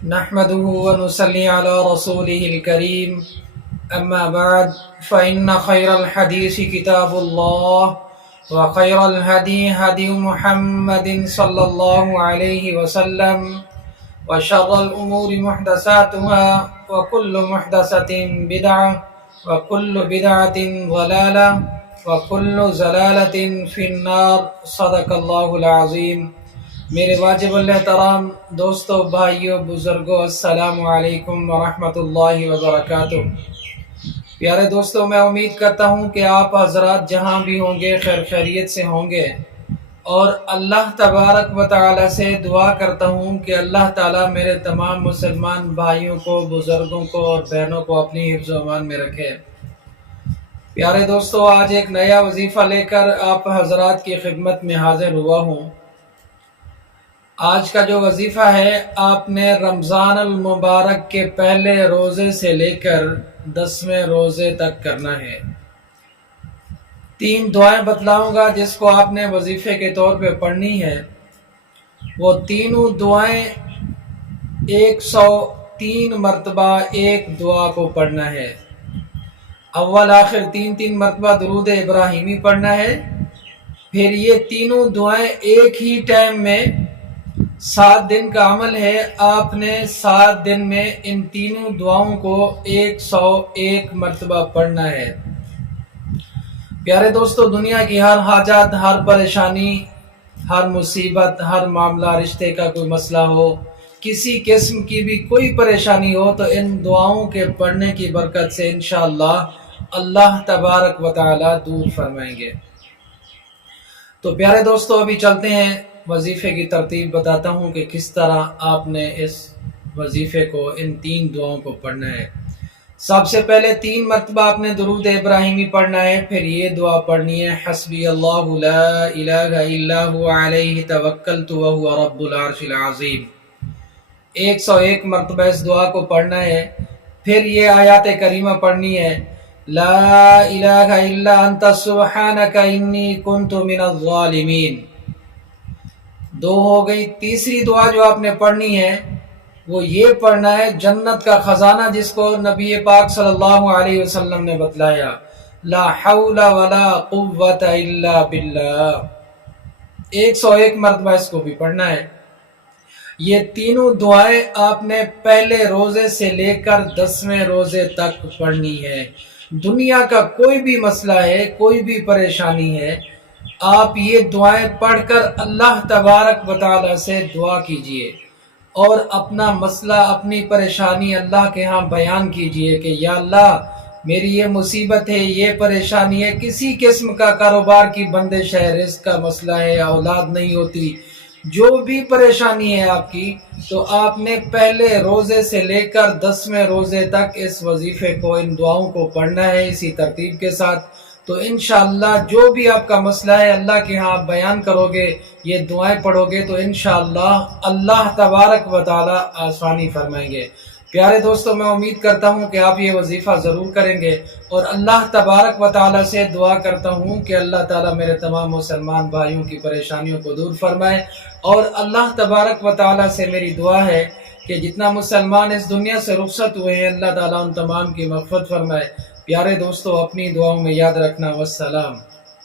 نحمده ونصلي على رسوله الكريم أما بعد فإن خير الحديث كتاب الله وخير الهدي هدي محمد صلى الله عليه وسلم وشر الأمور محدثاتها وكل محدثة بدعة وكل بدعة ضلالة وكل ضلالة في النار صدق الله العظيم۔ میرے واجب الاحترام دوستو، بھائیو، بزرگوں، السلام علیکم ورحمۃ اللہ وبرکاتہ۔ پیارے دوستو، میں امید کرتا ہوں کہ آپ حضرات جہاں بھی ہوں گے خیر خیریت سے ہوں گے، اور اللہ تبارک و تعالی سے دعا کرتا ہوں کہ اللہ تعالی میرے تمام مسلمان بھائیوں کو، بزرگوں کو اور بہنوں کو اپنی حفظ و امان میں رکھے۔ پیارے دوستو، آج ایک نیا وظیفہ لے کر آپ حضرات کی خدمت میں حاضر ہوا ہوں۔ آج کا جو وظیفہ ہے، آپ نے رمضان المبارک کے پہلے روزے سے لے کر 10ویں روزے تک کرنا ہے۔ 3 دعائیں بتلاؤں گا جس کو آپ نے وظیفے کے طور پہ پڑھنی ہے۔ وہ تینوں دعائیں 103 مرتبہ ایک دعا کو پڑھنا ہے۔ اول آخر 3 مرتبہ درود ابراہیمی پڑھنا ہے۔ پھر یہ تینوں دعائیں ایک ہی ٹائم میں 7 دن کا عمل ہے۔ آپ نے 7 دن میں ان تینوں دعاؤں کو 101 مرتبہ پڑھنا ہے۔ پیارے دوستو، دنیا کی ہر حاجات، ہر پریشانی، ہر مصیبت، ہر معاملہ، رشتے کا کوئی مسئلہ ہو، کسی قسم کی بھی کوئی پریشانی ہو، تو ان دعاؤں کے پڑھنے کی برکت سے انشاءاللہ اللہ تبارک و تعالی دور فرمائیں گے۔ تو پیارے دوستو، ابھی چلتے ہیں، وظیفے کی ترتیب بتاتا ہوں کہ کس طرح آپ نے اس وظیفے کو، ان 3 دعاؤں کو پڑھنا ہے۔ سب سے پہلے 3 مرتبہ آپ نے درود ابراہیمی پڑھنا ہے۔ پھر یہ دعا پڑھنی ہے، حسبی اللہ لا الہ الا هو علیہ توکلت وهو رب العرش العظیم۔ 101 مرتبہ اس دعا کو پڑھنا ہے۔ پھر یہ آیات کریمہ پڑھنی ہے، لا الہ الا انت سبحانک انی کنت من الظالمین۔ 2 ہو گئی۔ تیسری دعا جو آپ نے پڑھنی ہے وہ یہ پڑھنا ہے، جنت کا خزانہ جس کو نبی پاک صلی اللہ علیہ وسلم نے بتلایا، لا حول ولا قوت الا باللہ۔ 101 مرتبہ اس کو بھی پڑھنا ہے۔ یہ تینوں دعائیں آپ نے پہلے روزے سے لے کر 10ویں روزے تک پڑھنی ہے۔ دنیا کا کوئی بھی مسئلہ ہے، کوئی بھی پریشانی ہے، آپ یہ دعائیں پڑھ کر اللہ تبارک و تعالی سے دعا کیجئے اور اپنا مسئلہ، اپنی پریشانی اللہ کے ہاں بیان کیجئے کہ یا اللہ، میری یہ مصیبت ہے، یہ پریشانی ہے، کسی قسم کا کاروبار کی بندش ہے، رزق کا مسئلہ ہے، اولاد نہیں ہوتی، جو بھی پریشانی ہے آپ کی، تو آپ نے پہلے روزے سے لے کر 10ویں روزے تک اس وظیفے کو، ان دعاؤں کو پڑھنا ہے اسی ترتیب کے ساتھ۔ تو انشاءاللہ جو بھی آپ کا مسئلہ ہے اللہ کے ہاں بیان کرو گے، یہ دعائیں پڑھو گے، تو انشاءاللہ اللہ تبارک و تعالی آسانی فرمائیں گے۔ پیارے دوستو، میں امید کرتا ہوں کہ آپ یہ وظیفہ ضرور کریں گے، اور اللہ تبارک و تعالی سے دعا کرتا ہوں کہ اللہ تعالی میرے تمام مسلمان بھائیوں کی پریشانیوں کو دور فرمائے، اور اللہ تبارک و تعالی سے میری دعا ہے کہ جتنا مسلمان اس دنیا سے رخصت ہوئے ہیں، اللہ تعالیٰ ان تمام کی مغفرت فرمائے۔ پیارے دوستو، اپنی دعاؤں میں یاد رکھنا۔ والسلام۔